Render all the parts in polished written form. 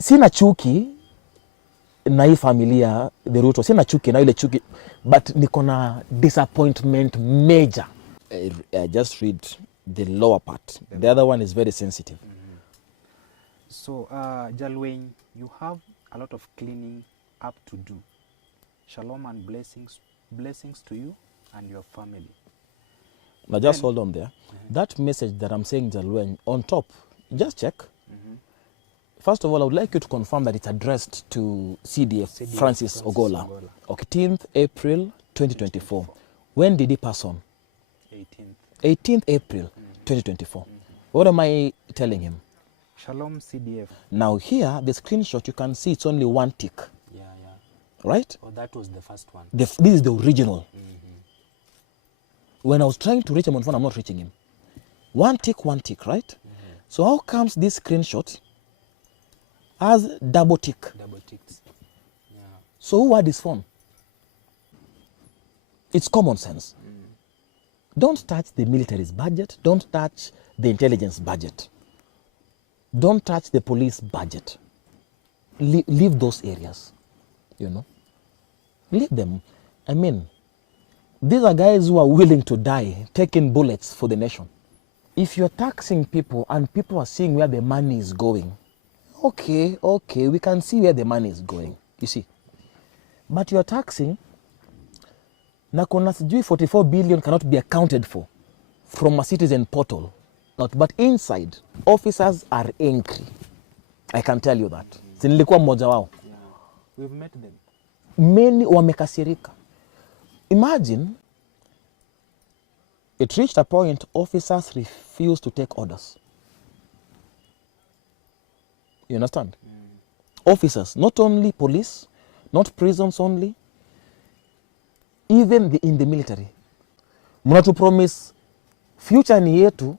sina chuki na hii familia the Ruto, sina chuki na ile chuki, but niko na disappointment major. I just read the lower part. The other one is very sensitive. So, Jalweng, you have a lot of cleaning up to do. Shalom and blessings to you and your family. Now just hold on there. That message that I'm saying, Jalweng, on top, just check. First of all, I would like you to confirm that it's addressed to CDF Francis Ogolla. Okay, 18th April 2024. When did he pass on? 18th April 2024. What am I telling him? Shalom CDF. Now here, the screenshot, you can see it's only one tick. Yeah. Right? Oh, that was the first one. This is the original. When I was trying to reach him on phone, I'm not reaching him. One tick, right? So how comes this screenshot has double tick? Double ticks. Yeah. So who had his phone? It's common sense. Don't touch the military's budget. Don't touch the intelligence budget. Don't touch the police budget. Leave those areas, you know. Leave them. I mean, these are guys who are willing to die, taking bullets for the nation. If you're taxing people and people are seeing where the money is going, okay, we can see where the money is going, you see. But you're taxing, na kuna sijui 44 billion cannot be accounted for from a citizen portal. But inside, officers are angry. I can tell you that. Nilikuwa mmoja wao. We've met them. Many wamekasirika. Imagine, it reached a point officers refused to take orders. You understand? Officers, not only police, not prisons only, even in the military. Mnatu promise future ni yetu,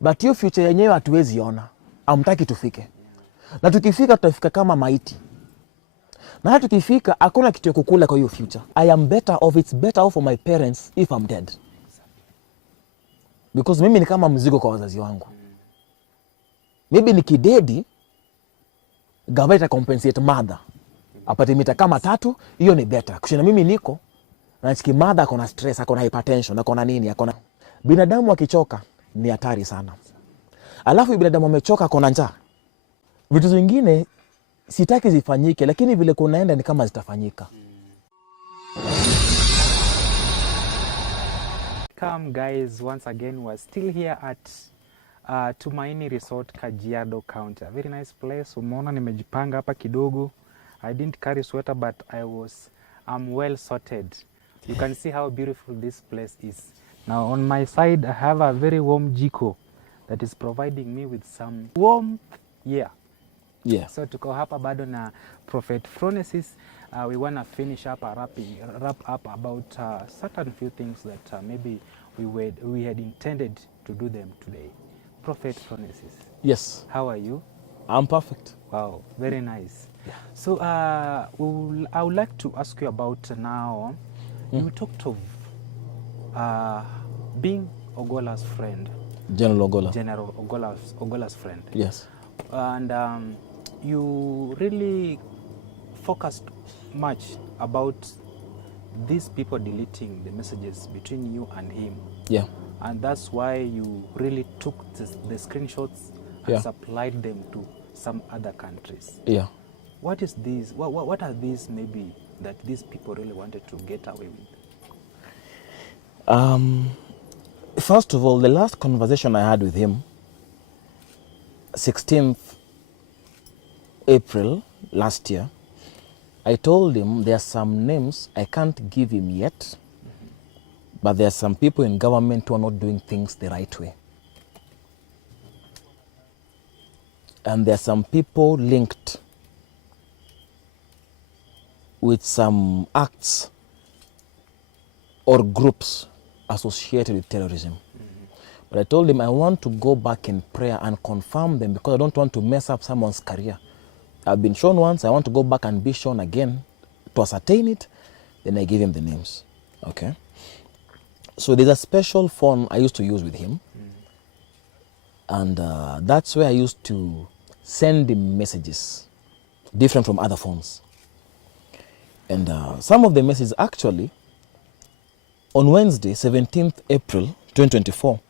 but hiyo future yenyewe hatuwezi ona. Hamtaki tufike. Na tukifika tutafika kama maiti. Na hata tukifika hakuna kitu ya kukula kwa hiyo future. I am better off, it's better off for my parents if I'm dead. Because mimi ni kama mzigo kwa wazazi wangu. Maybe nikidedi, gaveta compensate mother. Apate mita kama 3, hiyo ni better. Kushinda mimi niko, na chiki mother akona stress, akona hypertension, akona nini, akona. Binadamu akichoka ni hatari sana. Alafu binadamu amechoka akona njaa. Vitu zingine sitaki zifanyike, lakini vile kunaenda ni kama zitafanyika. Welcome guys, once again we're still here at Tumaini Resort, Kajiado County. A very nice place. Umeona nimejipanga hapa kidogo. I didn't carry sweater but I'm well sorted. You can see how beautiful this place is. Now on my side I have a very warm jiko that is providing me with some warmth. Yeah. So tuko hapa bado na Prophet Phronesis. We want to finish up wrap up about certain few things that maybe we had intended to do them today. Prophet Phronesis. Yes. How are you? I'm perfect. Wow, very nice. Yeah. So I would like to ask you about now. You talked of being Ogolla'S friend. Gen.Ogolla'S friend. Yes. And you really focused much about these people deleting the messages between you and him. Yeah. And that's why you really took the screenshots and supplied them to some other countries. Yeah. What is this? What are these maybe that these people really wanted to get away with? First of all, the last conversation I had with him, 16th April last year, I told him there are some names I can't give him yet, but there are some people in government who are not doing things the right way. And there are some people linked with some acts or groups associated with terrorism. But I told him I want to go back in prayer and confirm them because I don't want to mess up someone's career. I've been shown once, I want to go back and be shown again to ascertain it, then I give him the names. Okay? So there's a special phone I used to use with him. And that's where I used to send him messages different from other phones. And some of the messages actually, on Wednesday, 17th April 2024,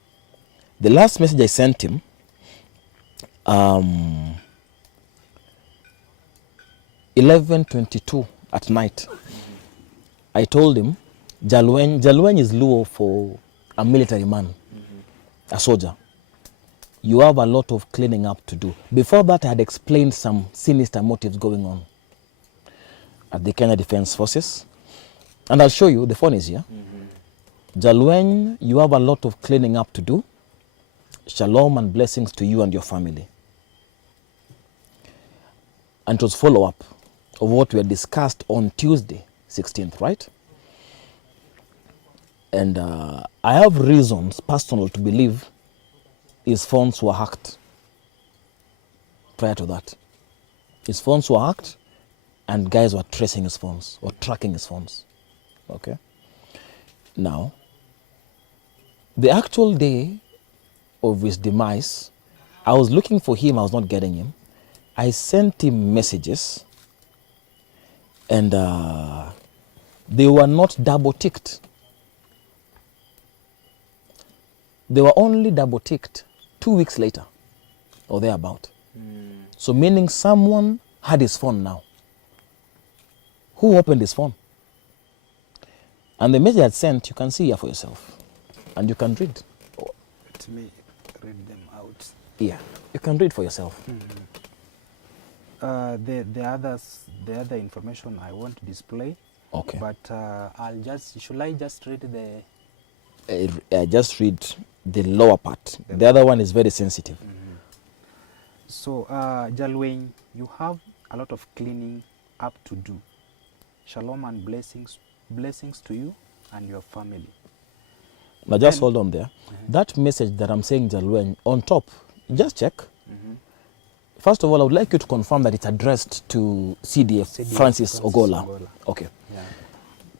the last message I sent him, 11:22 at night, I told him, Jalweny is Luo for a military man, a soldier. You have a lot of cleaning up to do. Before that, I had explained some sinister motives going on at the Kenya Defense Forces. And I'll show you, the phone is here. Jalweny, you have a lot of cleaning up to do. Shalom and blessings to you and your family. And it was follow-up of what we had discussed on Tuesday, 16th, right? And I have reasons, personal, to believe his phones were hacked prior to that. His phones were hacked and guys were tracing his phones or tracking his phones. Okay? Now, the actual day of his demise, I was looking for him, I was not getting him. I sent him messages and they were not double ticked. They were only double ticked 2 weeks later or thereabout. So meaning someone had his phone now. Who opened his phone? And the message I had sent, you can see here for yourself. And you can read. Let me read them out. Yeah, you can read for yourself. The other information I won't display. Okay. But should I just read the... Just read the lower part. The other one is very sensitive. So, Jalweny, you have a lot of cleaning up to do. Shalom and blessings to you and your family. Now just hold on there. That message that I'm saying, Jalweny, on top, just check. First of all, I would like you to confirm that it's addressed to CDF, Francis Ogolla. Okay. Yeah.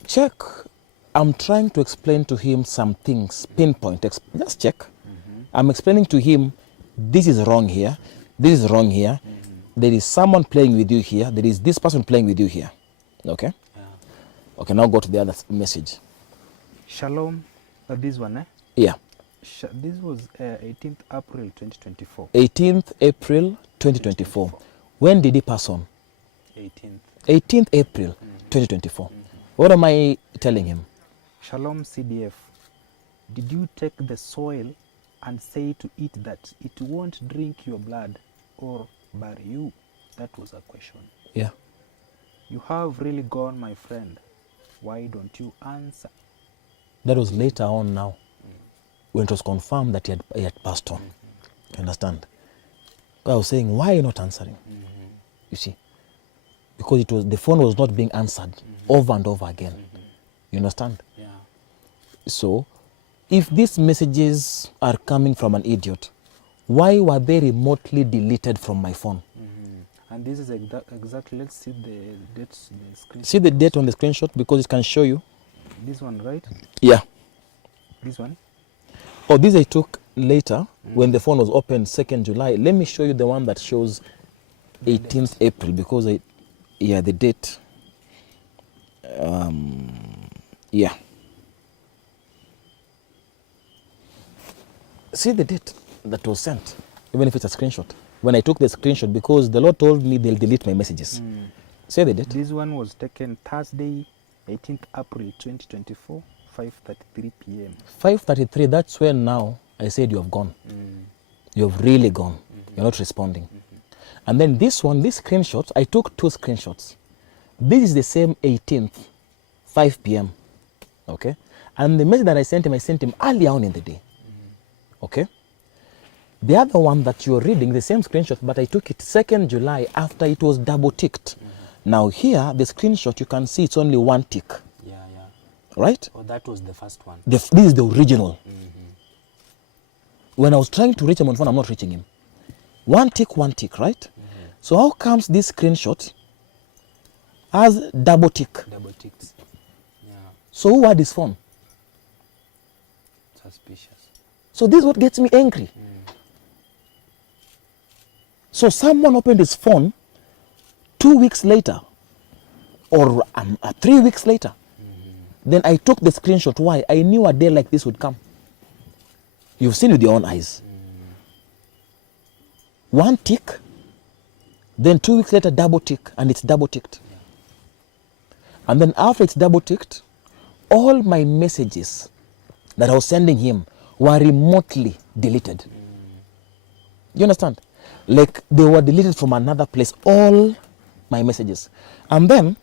Check. I'm trying to explain to him some things, pinpoint. Just check. I'm explaining to him, this is wrong here, this is wrong here. There is someone playing with you here, there is this person playing with you here. Okay? Yeah. Okay, now go to the other message. Shalom, this one, eh? Yeah. This was 18th April 2024. 18th April 2024. When did he pass on? 18th. 18th April 2024. What am I telling him? Shalom CDF, did you take the soil and say to it that it won't drink your blood or bury you? That was a question. Yeah. You have really gone, my friend. Why don't you answer? That was later on now, when it was confirmed that he had passed on. You understand? I was saying, why are you not answering? You see? Because the phone was not being answered over and over again. You understand? Yeah. So, if these messages are coming from an idiot, why were they remotely deleted from my phone? And this is exactly, let's see the dates, the screenshot. See the date on the screenshot because it can show you. This one, right? Yeah. This one? Oh, this I took later when the phone was opened 2nd July. Let me show you the one that shows 18th April because the date. Yeah. See the date that was sent, even if it's a screenshot. When I took the screenshot, because the Lord told me they'll delete my messages. Say the date. This one was taken Thursday, 18th April 2024, 5:33 p.m. 5:33, that's when now I said you have gone. You have really gone. You're not responding. And then this one, this screenshot, I took 2 screenshots. This is the same 18th, 5 p.m. Okay? And the message that I sent him early on in the day. Okay? The other one that you're reading, the same screenshot, but I took it 2nd July after it was double ticked. Now here, the screenshot, you can see it's only 1 tick. Yeah. Right? Oh, that was the first one. This is the original. When I was trying to reach him on phone, I'm not reaching him. 1 tick, right? So how comes this screenshot has double tick? Double ticks. Yeah. So who had his phone? Suspicious. So this is what gets me angry. So someone opened his phone 2 weeks later, or 3 weeks later, then I took the screenshot. Why? I knew a day like this would come. You've seen with your own eyes. One tick, then 2 weeks later, double tick, and it's double ticked. And then after it's double ticked, all my messages that I was sending him were remotely deleted. You understand? Like they were deleted from another place, all my messages. And then,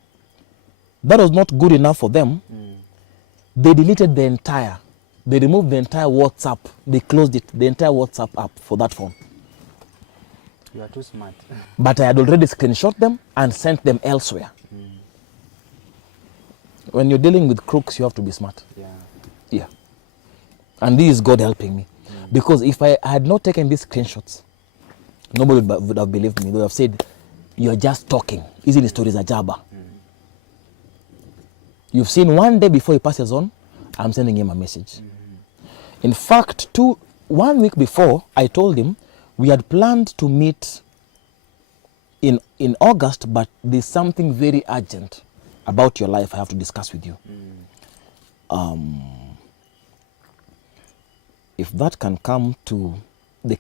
that was not good enough for them. They deleted they removed the entire WhatsApp. They closed it, the entire WhatsApp app for that phone. You are too smart. But I had already screenshot them and sent them elsewhere. When you're dealing with crooks, you have to be smart. Yeah. And this is God helping me. Because if I had not taken these screenshots, nobody would have believed me. They would have said, you're just talking. Easy stories are jabba. You've seen one day before he passes on, I'm sending him a message. In fact, 1 week before, I told him we had planned to meet in August, but there's something very urgent about your life I have to discuss with you. If that can come to the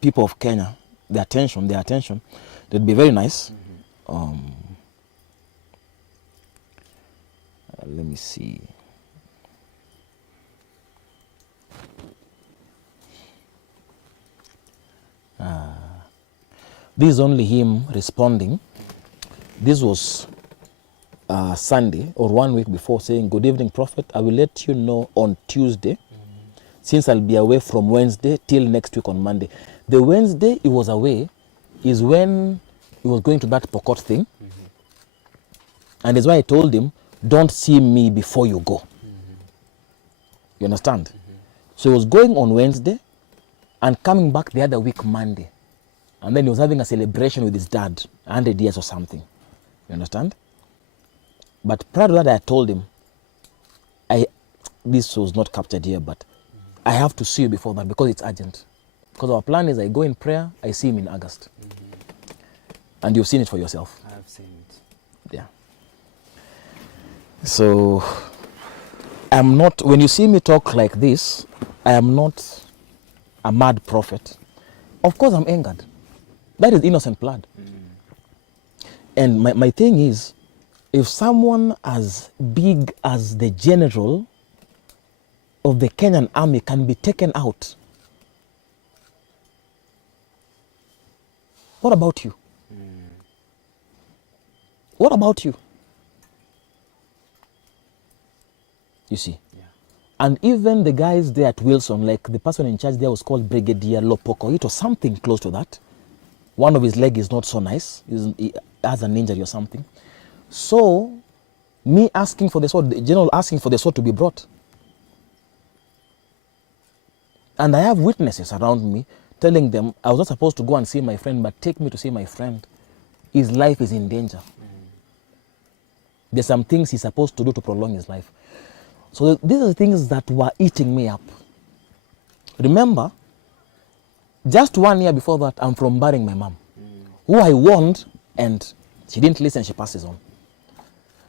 people of Kenya, their attention, that'd be very nice. Let me see. This is only him responding. This was Sunday or 1 week before, saying, good evening, Prophet. I will let you know on Tuesday, since I'll be away from Wednesday till next week on Monday. The Wednesday he was away is when he was going to that Pokot thing. And that's why I told him, don't see me before you go. You understand? So he was going on Wednesday and coming back the other week Monday. And then he was having a celebration with his dad, 100 years or something. You understand? But prior to that, I told him, this was not captured here, but I have to see you before that because it's urgent. Because our plan is I go in prayer, I see him in August. And you've seen it for yourself. I have seen it. Yeah. So, I'm not, when you see me talk like this, I am not a mad prophet. Of course I'm angered. That is innocent blood. And my thing is, if someone as big as the general of the Kenyan army can be taken out, what about you? What about you? You see? Yeah. And even the guys there at Wilson, like the person in charge there was called Brigadier Lopokoit or something close to that. One of his leg is not so nice. He has an injury or something. So, me asking for the sword, the general asking for the sword to be brought. And I have witnesses around me telling them, I was not supposed to go and see my friend, but take me to see my friend. His life is in danger. There's some things he's supposed to do to prolong his life. So these are the things that were eating me up. Remember, just 1 year before that, I'm from burying my mom, who I warned, and she didn't listen, she passes on.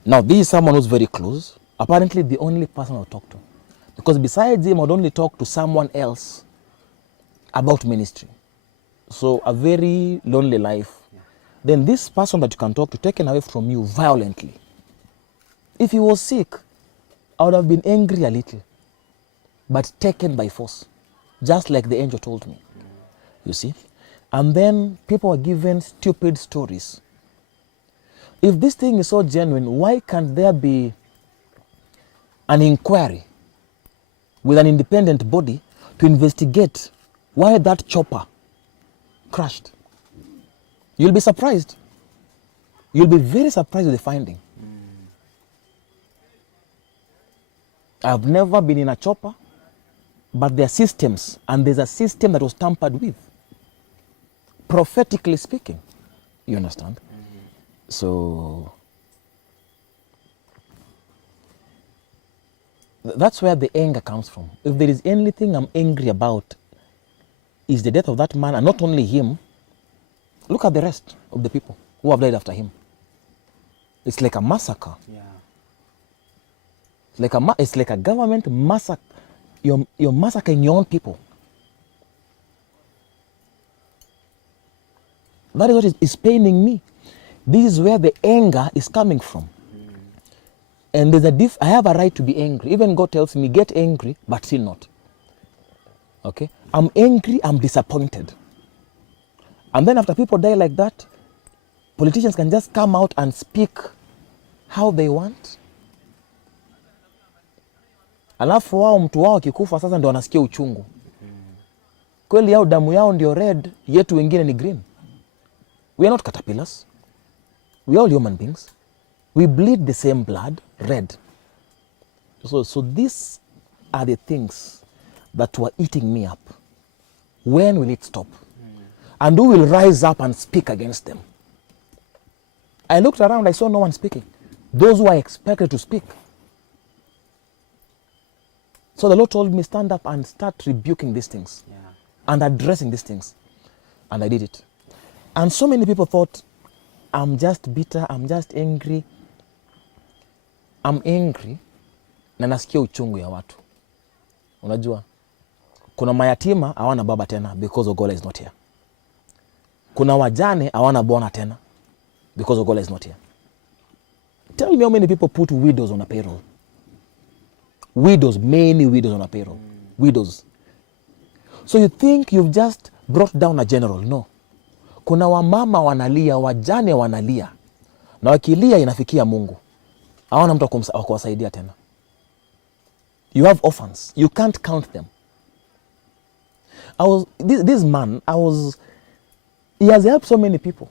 Now, this is someone who's very close, apparently the only person I'll talk to. Because besides him, I'd only talk to someone else about ministry. So, a very lonely life. Then this person that you can talk to, taken away from you violently. If he was sick, I would have been angry a little, but taken by force, just like the angel told me. You see? And then people are given stupid stories. If this thing is so genuine, why can't there be an inquiry with an independent body to investigate why that chopper crashed? You'll be surprised. You'll be very surprised with the finding. I've never been in a chopper, but there are systems, and there's a system that was tampered with, prophetically speaking. You understand? So that's where the anger comes from. If there is anything I'm angry about, is the death of that man, and not only him. Look at the rest of the people who have died after him. It's like a massacre. Yeah. It's like a government massacre. You're massacring your own people. That is what is paining me. This is where the anger is coming from. And there's I have a right to be angry. Even God tells me, get angry, but sin not. Okay? I'm angry, I'm disappointed. And then after people die like that, politicians can just come out and speak how they want. Alafu wao mtu wao kikufa sasa ndio wanasikia uchungu. Kweli yao damu yao ndio red, yetu wengine ni green. We are not caterpillars. We are all human beings. We bleed the same blood, red. So these are the things that were eating me up. When will it stop? And who will rise up and speak against them? I looked around, I saw no one speaking. Those who are expected to speak. So the Lord told me, stand up and start rebuking these things. Yeah. And addressing these things. And I did it. And so many people thought, I'm just bitter, I'm just angry. I'm angry na nasikia uchungu ya watu. Unajua, kuna mayatima hawana baba tena because Ogolla is not here. Kuna wajane hawana bwana tena because Ogolla is not here. Tell me how many people put widows on a payroll. Widows, many widows on a payroll. Widows. So you think you've just brought down a general? No. Kuna wamama wanalia, wajane wanalia. Na wakilia inafikia Mungu. Hawana mtu wa kuwasaidia tena. You have orphans. You can't count them. This man, he has helped so many people.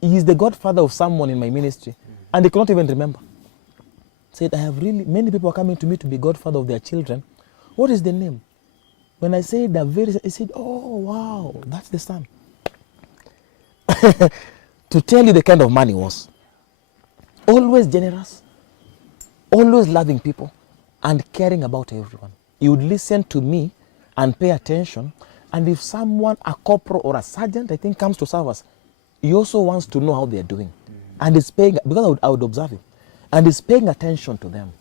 He is the godfather of someone in my ministry. And they cannot even remember. Said, many people are coming to me to be godfather of their children. What is the name? When I said he said, oh, wow, that's the son. To tell you the kind of man he was. Always generous. Always loving people. And caring about everyone. He would listen to me and pay attention. And if someone, a corporal or a sergeant, I think, comes to serve us, he also wants to know how they are doing. And he's paying, because I would observe him. And he's paying attention to them.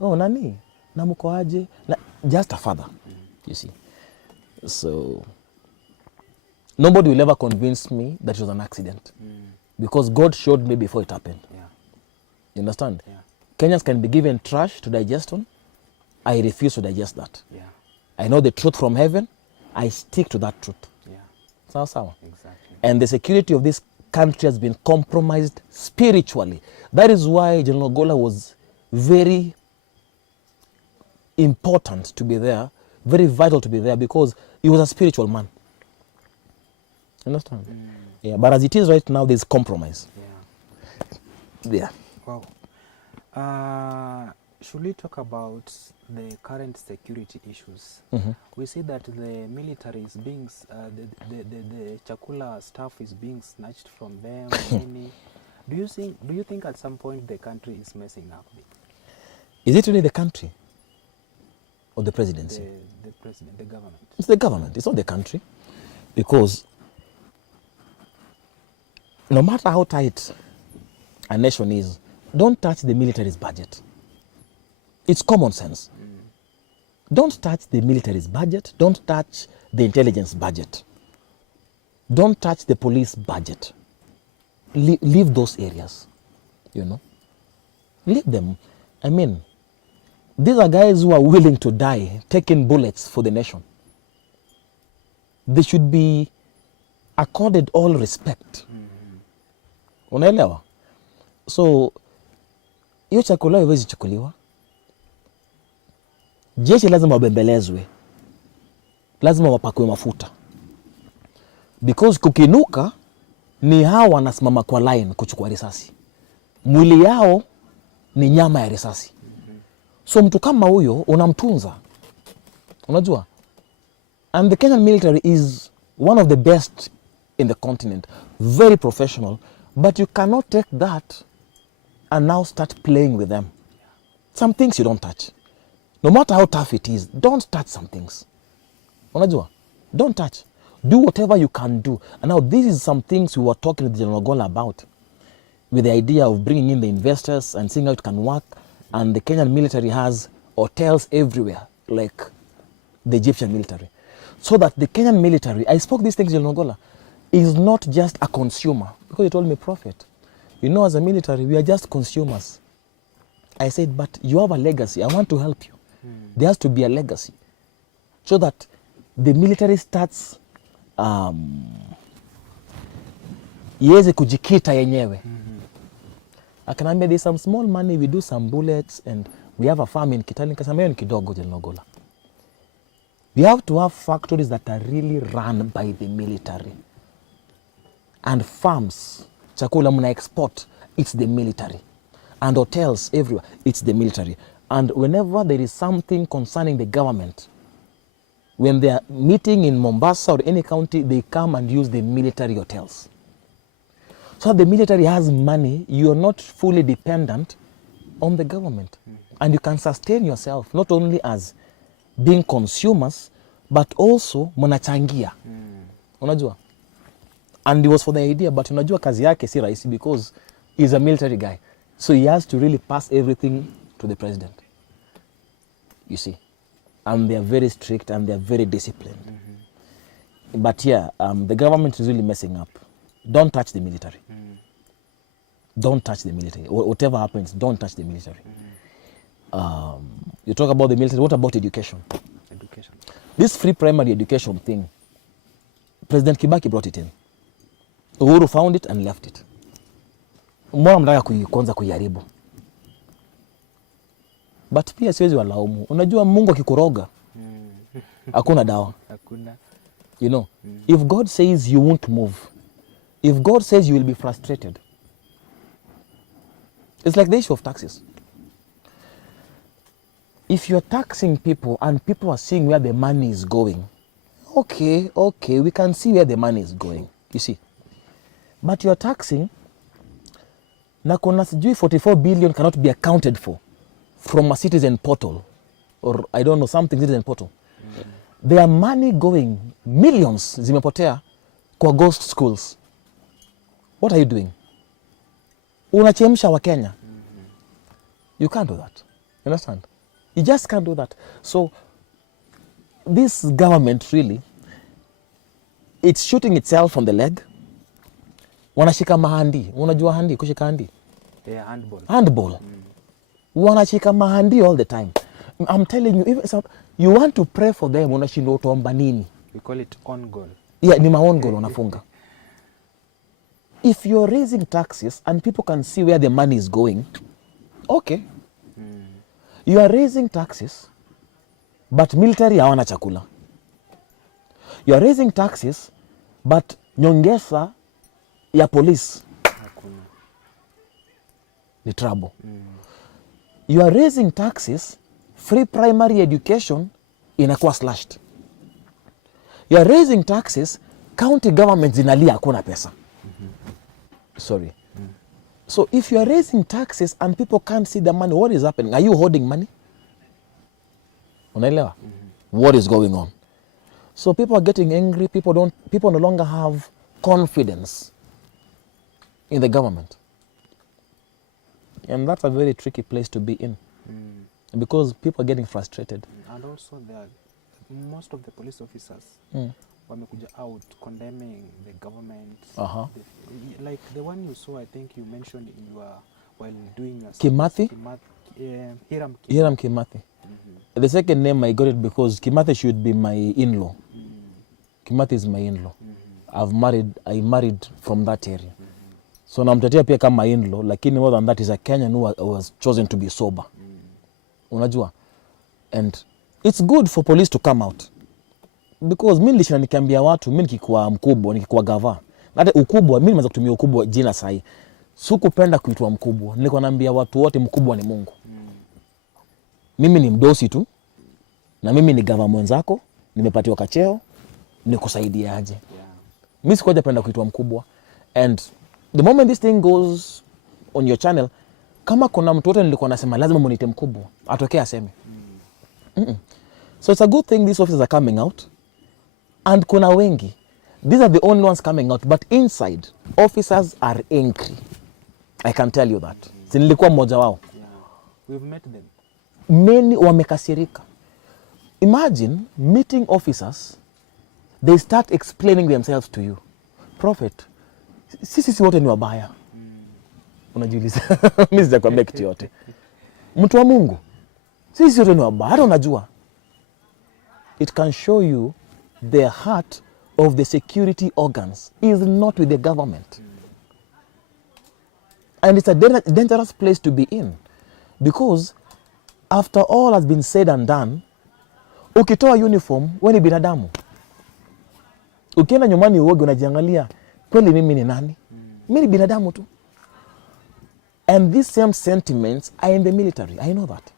Oh, nani? Namuko aje? Just a father, you see. So, nobody will ever convince me that it was an accident. Because God showed me before it happened. Yeah. You understand? Yeah. Kenyans can be given trash to digest on. I refuse to digest that. Yeah. I know the truth from heaven. I stick to that truth. Yeah. Sawa. Exactly. And the security of this country has been compromised spiritually. That is why Gen.Ogolla'S was very important to be there, very vital to be there, because he was a spiritual man. Understand? Yeah, but as it is right now, there's compromise. Yeah. Yeah. Wow. Should we talk about the current security issues? We see that the military is being, the chakula stuff is being snatched from them. Do you think at some point the country is messing up? Is it really the country or the presidency? The president, the government. It's the government. It's not the country, because no matter how tight a nation is, don't touch the military's budget. It's common sense. Don't touch the military's budget. Don't touch the intelligence budget. Don't touch the police budget. Leave those areas, you know. Leave them. I mean, these are guys who are willing to die, taking bullets for the nation. They should be accorded all respect. Unaelewa? So, hiyo chakula haiwezi chukuliwa. Jeshi lazima wabembelezwe. Lazima wapakwe mafuta. Because kukinuka ni hao wanasimama kwa line kuchukua risasi. Mwili yao ni nyama ya risasi. So mtu kama huyo unamtunza. Unajua? And the Kenyan military is one of the best in the continent. Very professional. But you cannot take that and now start playing with them. Some things you don't touch. No matter how tough it is, don't touch some things. Unajua? Don't touch. Do whatever you can do. And now this is some things we were talking with Gen.Ogolla about, with the idea of bringing in the investors and seeing how it can work. And the Kenyan military has hotels everywhere, like the Egyptian military. So that the Kenyan military, I spoke these things to Gen.Ogolla, is not just a consumer. Because he told me, Prophet, you know, as a military, we are just consumers. I said, but you have a legacy. I want to help you. There has to be a legacy. So that the military starts iweze kujikita yenyewe. Akanambia, there's some small money, we do some bullets, and we have a farm in Kitale. Nikasema hiyo ni kidogo, Gen.Ogolla. We have to have factories that are really run by the military. And farms, chakula muna export, it's the military. And hotels everywhere, it's the military. And whenever there is something concerning the government, when they are meeting in Mombasa or any county, they come and use the military hotels. So the military has money, you are not fully dependent on the government. And you can sustain yourself, not only as being consumers, but also mnachangia. Unajua? And it was for the idea, but unajua kazi yake si rahisi because he's a military guy. So he has to really pass everything to the president. You see? And they are very strict and they are very disciplined. But yeah, the government is really messing up. Don't touch the military. Don't touch the military. Whatever happens, don't touch the military. You talk about the military, what about education? Education. This free primary education thing, President Kibaki brought it in. Uhuru found it and left it. Mbona mnataka kuanza kuiharibu? But pia siwezi walaumu. Unajua Mungu akikuroga, hakuna dawa. Hakuna. You know, if God says you won't move, if God says you will be frustrated, it's like the issue of taxes. If you're taxing people and people are seeing where the money is going, okay, we can see where the money is going, you see. But you're taxing, na kuna sijui 44 billion cannot be accounted for from a citizen portal, or I don't know, something citizen portal. There are money going, millions zimepotea kwa ghost schools. What are you doing? Unachemsha wa Kenya. You can't do that. You understand? You just can't do that. So this government really, it's shooting itself on the leg. Wanashika mahandi. Unajua handi, kushika handi? Yeah, handball. Handball. Wanashika mahandi all the time. I'm telling you, if you want to pray for them, unashindwa utaomba nini? We call it on goal. Yeah, ni maon goal unafunga. If you're raising taxes and people can see where the money is going, okay. You are raising taxes, but military hawana chakula. You are raising taxes, but nyongesa ya police ni trouble. You are raising taxes, free primary education inakuwa slashed. You are raising taxes, county government zinalia hakuna pesa. Sorry. So if you are raising taxes and people can't see the money, what is happening? Are you hoarding money? Unaelewa? What is going on? So people are getting angry. People no longer have confidence in the government. And that's a very tricky place to be in. Because people are getting frustrated. And also most of the police officers wamekuja out condemning the government. Like the one you saw, I think you mentioned in your, while doing your Kimathi? Hiram Kimathi. The second name I got it because Kimathi should be my in-law. Kimathi is my in-law. I married from that area. So namtetea pia kama in-law, lakini more than that is a Kenyan who was chosen to be sober. Unajua? And it's good for police to come out. Because mimi nilishinda nikiambia watu, mimi nikikuwa mkubwa, nikikuwa gava. Hata ukubwa, mimi nimeanza kutumia ukubwa jina sahi. Sikupenda kuitwa mkubwa. Nilikuwa naambia watu wote mkubwa ni Mungu. Mimi ni mdosi tu. Na mimi ni gava mwenzako, nimepatiwa kacheo, nikusaidia aje. Mimi sikuja penda kuitwa mkubwa. And the moment this thing goes on your channel, kama kuna mtu wote nilikuwa nasema lazima mniite mkubwa, atokea aseme. So it's a good thing these officers are coming out. And kuna wengi, These are the only ones coming out, but inside, officers are angry. I can tell you that. Si nilikuwa mmoja wao. Yeah. We've met them. Many wamekasirika. Imagine meeting officers, they start explaining themselves to you. Prophet, sisi wote ni wabaya. Unajiuliza, mimi sijakwambia kitu yote. Mtu wa Mungu, sisi wote ni wabaya, hata unajua. It can show you the heart of the security organs is not with the government. And it's a dangerous place to be in. Because after all has been said and done, ukitoa uniform, wewe ni binadamu. Ukienda nyumbani uoge unajiangalia, kweli mimi ni nani? Mimi ni binadamu tu. And these same sentiments are in the military. I know that.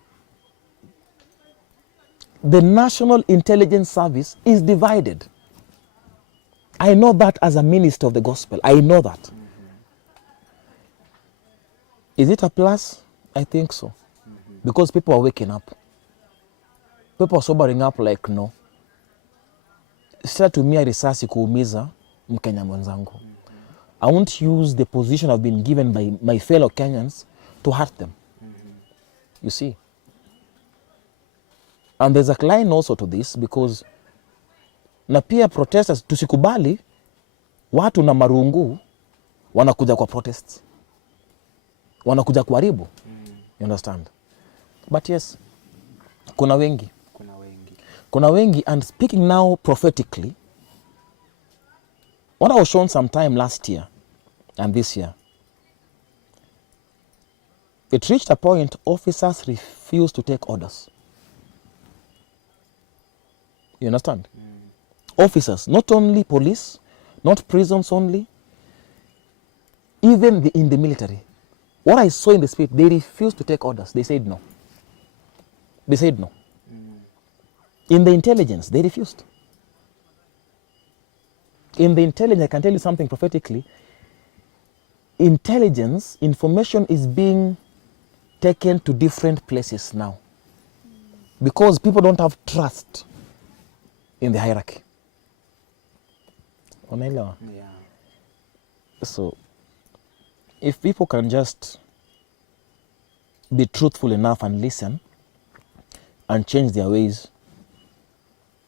The National Intelligence Service is divided. I know that as a minister of the gospel. I know that. Is it a plus? I think so. Because people are waking up. People are sobering up like no. Sitatumia risasi kuumiza Mkenya mwenzangu. I won't use the position I've been given by my fellow Kenyans to hurt them. You see? And there's a line also to this because na pia protesters tusikubali watu na marungu wanakuja kwa protests. Wanakuja kuharibu. You understand? But yes, kuna wengi. Kuna wengi, and speaking now prophetically, what I was shown sometime last year and this year, it reached a point officers refused to take orders. You understand? Officers, not only police, not prisons only, even in the military. What I saw in the spirit, they refused to take orders. They said no. They said no. In the intelligence, they refused. In the intelligence, I can tell you something prophetically. Intelligence, information is being taken to different places now. Because people don't have trust in the hierarchy. Unaelewa? Yeah. So, if people can just be truthful enough and listen and change their ways,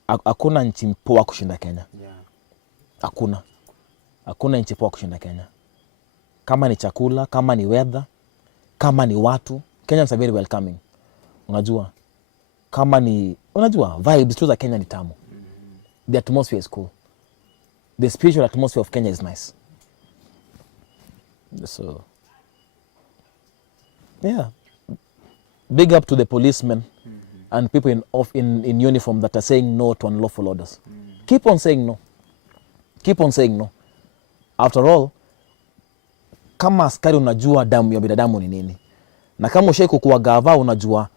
hakuna nchi poa kushinda Kenya. Yeah. Hakuna nchi poa kushinda Kenya. Kama ni chakula, kama ni weather, kama ni watu, Kenyans are very welcoming. Unajua? Kama ni, unajua, vibes tu za Kenya ni tamu. The atmosphere is cool. The spiritual atmosphere of Kenya is nice. So, yeah. Big up to the policemen and people in uniform that are saying no to unlawful orders. Keep on saying no. Keep on saying no. After all, kama askari unajua damu ya binadamu ni nini. Na kama ushai kukuwa gava unajua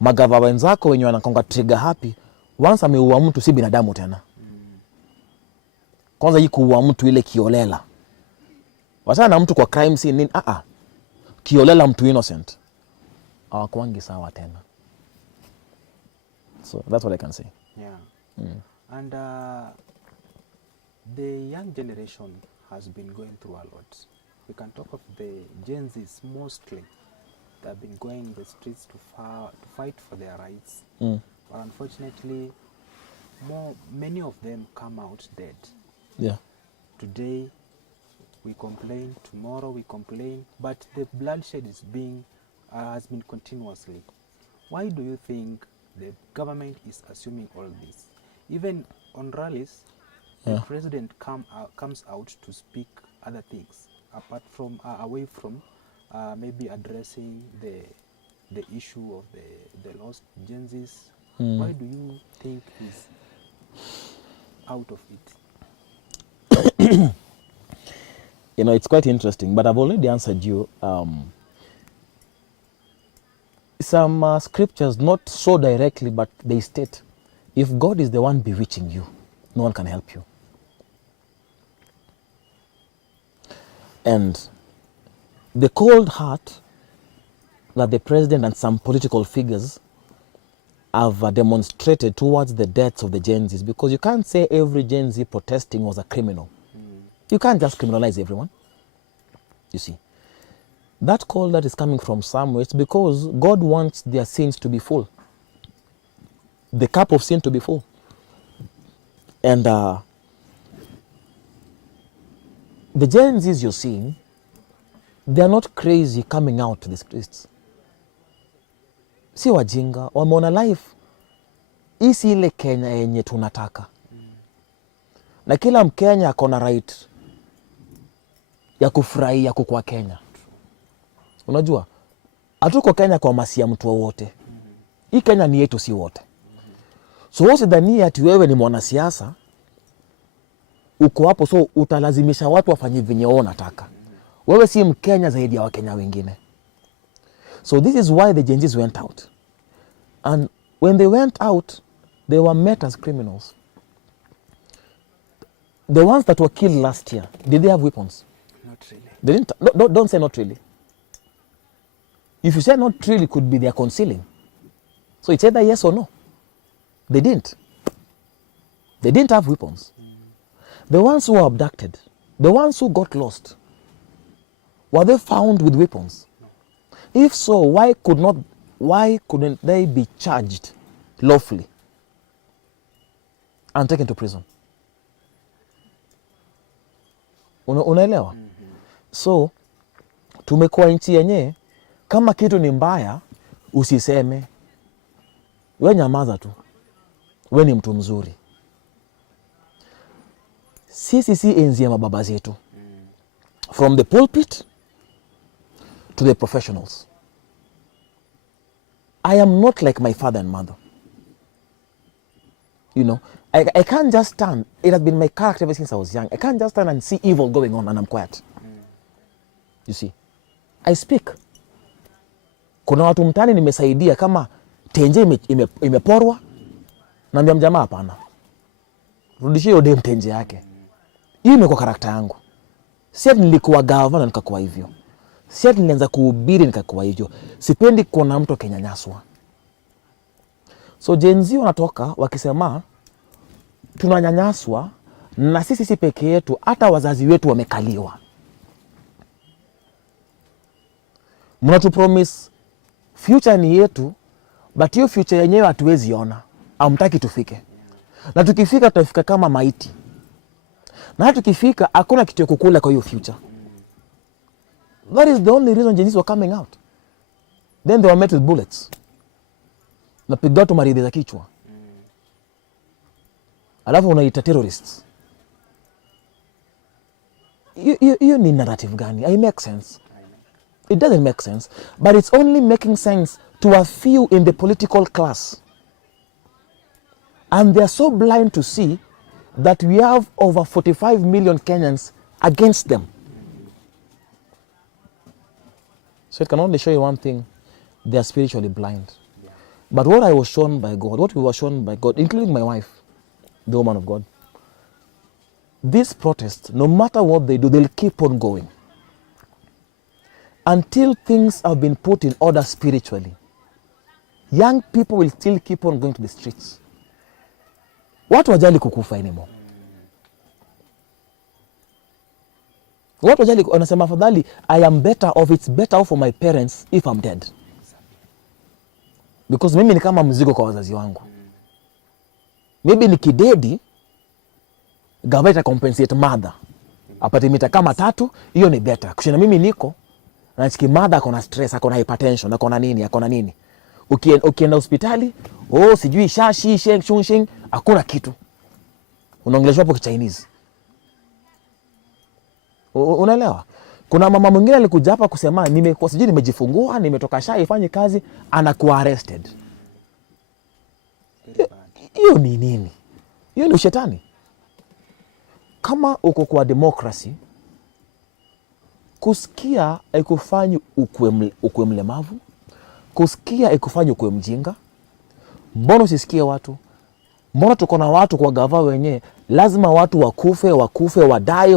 magava wenzako wenye wanakonga trigger happy, once ameua mtu si binadamu tena. Kwanza hii kuua mtu ile kiolela. Wasana na mtu kwa crime scene nini? Kiolela mtu innocent. Hawakuangi sawa tena. So that's what I can say. Yeah. And the young generation has been going through a lot. We can talk of the Gen Zs mostly. They have been going in the streets to fight for their rights. But unfortunately, many of them come out dead. Yeah. Today, we complain. Tomorrow, we complain. But the bloodshed is has been continuously. Why do you think the government is assuming all this? Even on rallies, the president comes out to speak other things apart from away from maybe addressing the issue of the lost Gen Zs. Why do you think he's out of it? You know, it's quite interesting, but I've already answered you. Some scriptures, not so directly, but they state, if God is the one bewitching you, no one can help you. And the cold heart that the president and some political figures have demonstrated towards the deaths of the Gen Zs, because you can't say every Gen Z protesting was a criminal. You can't just criminalize everyone. You see, that call that is coming from somewhere, it's because God wants their sins to be full, the cup of sin to be full. And the Gen Zs you're seeing, they're not crazy coming out to the streets. Si wajinga, wameona life isi ile Kenya yenye tunataka. Na kila Mkenya akona right ya kufurahia kukua Kenya. Unajua, hatuko Kenya kwa masia mtu wote. Hii Kenya ni yetu si wote. So usidhani ati wewe ni mwanasiasa uko hapo so utalazimisha watu wafanye venye wao wanataka. Wewe si Mkenya zaidi ya Wakenya wengine. So this is why the Gen Zs went out. And when they went out, they were met as criminals. The ones that were killed last year, did they have weapons? Not really. They didn't. Don't say not really. If you say not really, could be their concealing. So it's either yes or no. They didn't. They didn't have weapons. The ones who were abducted, the ones who got lost, were they found with weapons? No. If so, why couldn't they be charged lawfully and taken to prison? Unaelewa? So tumekuwa nchi yenye kama kitu ni mbaya usiseme, we nyamaza tu, we ni mtu mzuri. Sisi si enzi ya mababa zetu. From the pulpit to the professionals. I am not like my father and mother. You know, I can't just stand. It has been my character ever since I was young. I can't just stand and see evil going on and I'm quiet. You see, I speak. Kuna watu mtani nimesaidia kama tenje imeporwa, naambia mjamaa hapana, rudishie hiyo dem tenje yake. Hiyo imekuwa karakta yangu. Si ati nilikuwa gavana nikakuwa hivyo. Si ati nilianza kuhubiri nikakuwa hivyo. Sipendi kuona mtu akinyanyaswa. So Gen Z wanatoka wakisema tunanyanyaswa na sisi si peke yetu, hata wazazi wetu wamekaliwa. Mnatu promise future ni yetu, but hiyo future yenyewe hatuwezi ona. Hamtaki tufike. Na tukifika tutafika kama maiti. Na hata tukifika hakuna kitu ya kukula kwa hiyo future. That is the only reason Gen Zs were coming out. Then they were met with bullets. Napiga tu maridhi za kichwa. Alafu unaita terrorists. Hiyo ni narrative gani? It makes sense. It doesn't make sense. But it's only making sense to a few in the political class. And they are so blind to see that we have over 45 million Kenyans against them. So it can only show you one thing. They are spiritually blind. Yeah. But what I was shown by God, what we were shown by God, including my wife, the woman of God, this protest, no matter what they do, they'll keep on going. Until things have been put in order spiritually. Young people will still keep on going to the streets. Watu wajali kukufa anymore. Watu wajali wanasema afadhali I am better off, it's better off for my parents if I'm dead. Because mimi ni kama mzigo kwa wazazi wangu. Maybe nikidedi gaveta compensate mother. Apate mita kama 3, hiyo ni better. Kushinda mimi niko na chiki mother akona stress, akona hypertension, akona nini. Ukienda hospitali, sijui shashi, sheng, hakuna kitu. Unaongeleshwa hapo Chinese. Unaelewa? Kuna mama mwingine alikuja hapa kusema sijui nimejifungua, nimetoka sha ifanye kazi, anakuwa arrested. Hiyo ni nini? Hiyo ni ushetani. Kama uko kwa democracy, kusikia haikufanyi ukue mlemavu, kusikia haikufanyi ukue mjinga. Mbona usisikie watu? Mbona tuko na watu kwa gava wenyewe, lazima watu wakufe, wadae.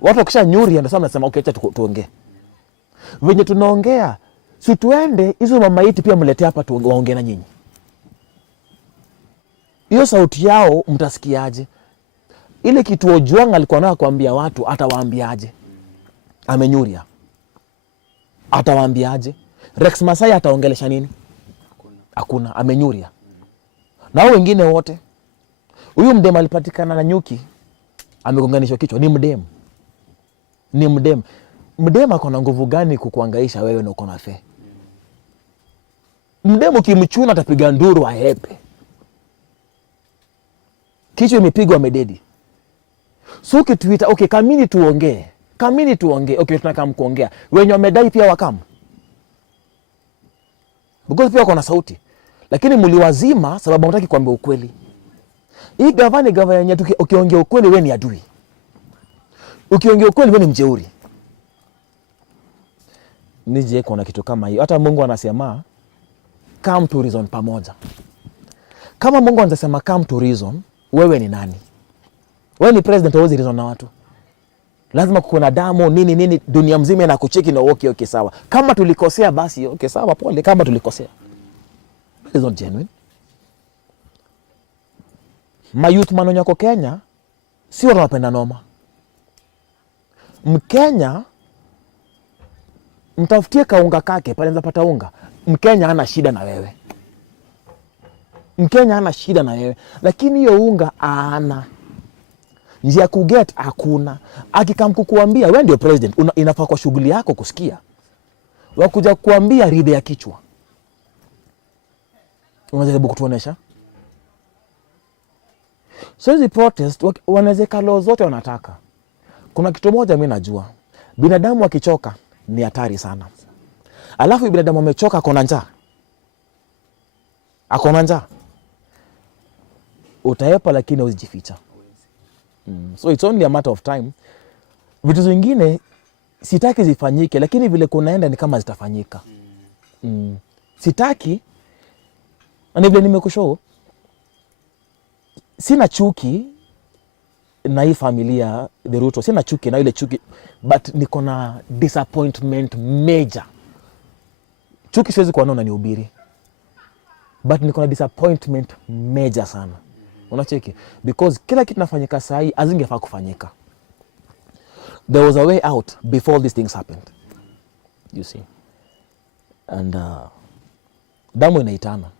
Watu wakisha nyuri ndio nasema okay, acha tuongee. Venye tunaongea, si tuende hizo mamaiti pia mlete hapa waongee na nyinyi. Hiyo sauti yao mtasikiaje? Ile kitu Ojwang alikuwa nayo kuambia watu, atawaambiaje? Amenyuria, atawaambiaje? Rex Masai ataongelesha nini? Hakuna, amenyuria. Na hao wengine wote, huyu mdem alipatikana na nyuki, amegonganishwa kichwa, ni mdem. Ni mdem. Mdem ako na nguvu gani kukuangaisha wewe na uko na fe? Mdem ukimchuna atapiga nduru ahepe. Kichwa imepigwa mededi. So ukituita, okay, kamini tuongee. Kamini tuongee. Okay, tunakam kuongea. Wenye wamedai pia wakamu. Because pia wako na sauti. Lakini mliwazima sababu hamtaki kuambia ukweli. Hii gavana yenye ukiongea ukweli wewe ni adui. Ukiongea ukweli wewe ni mjeuri. Nije kuna kitu kama hiyo. Hata Mungu anasema come to reason pamoja. Kama Mungu anasema come to reason, wewe ni nani? Wewe ni president, huwezi reason na watu. Lazima kuna damu nini dunia mzima inakucheki na okay sawa. Kama tulikosea basi okay sawa, pole kama tulikosea. That is not genuine. Mayouth manonyo yako Kenya sio wanapenda noma. Mkenya mtafutie kaunga kake pale anapata unga. Mkenya hana shida na wewe. Mkenya hana shida na wewe, lakini hiyo unga ana njia kuget hakuna. Akikamkukuambia wewe ndio president, inafaa kwa shughuli yako kusikia. Wakuja kuambia ride ya kichwa. Unajaribu kutuonesha? So hizi protest wanawezeka law zote wanataka. Kuna kitu moja mimi najua. Binadamu akichoka ni hatari sana. Alafu binadamu amechoka akona njaa. Akona njaa. Utaepa lakini usijificha. So it's only a matter of time. Vitu zingine sitaki zifanyike lakini vile kunaenda ni kama zitafanyika. Sitaki na vile nimekushow. Sina chuki na hii familia the Ruto. Sina chuki na ile chuki, but niko na disappointment major. Chuki siwezi kuwa naona ni ubiri. But niko na disappointment major sana. Unacheki? Because kila kitu nafanyika saa hii azingefaa kufanyika. There was a way out before these things happened. You see? And damu inaitana.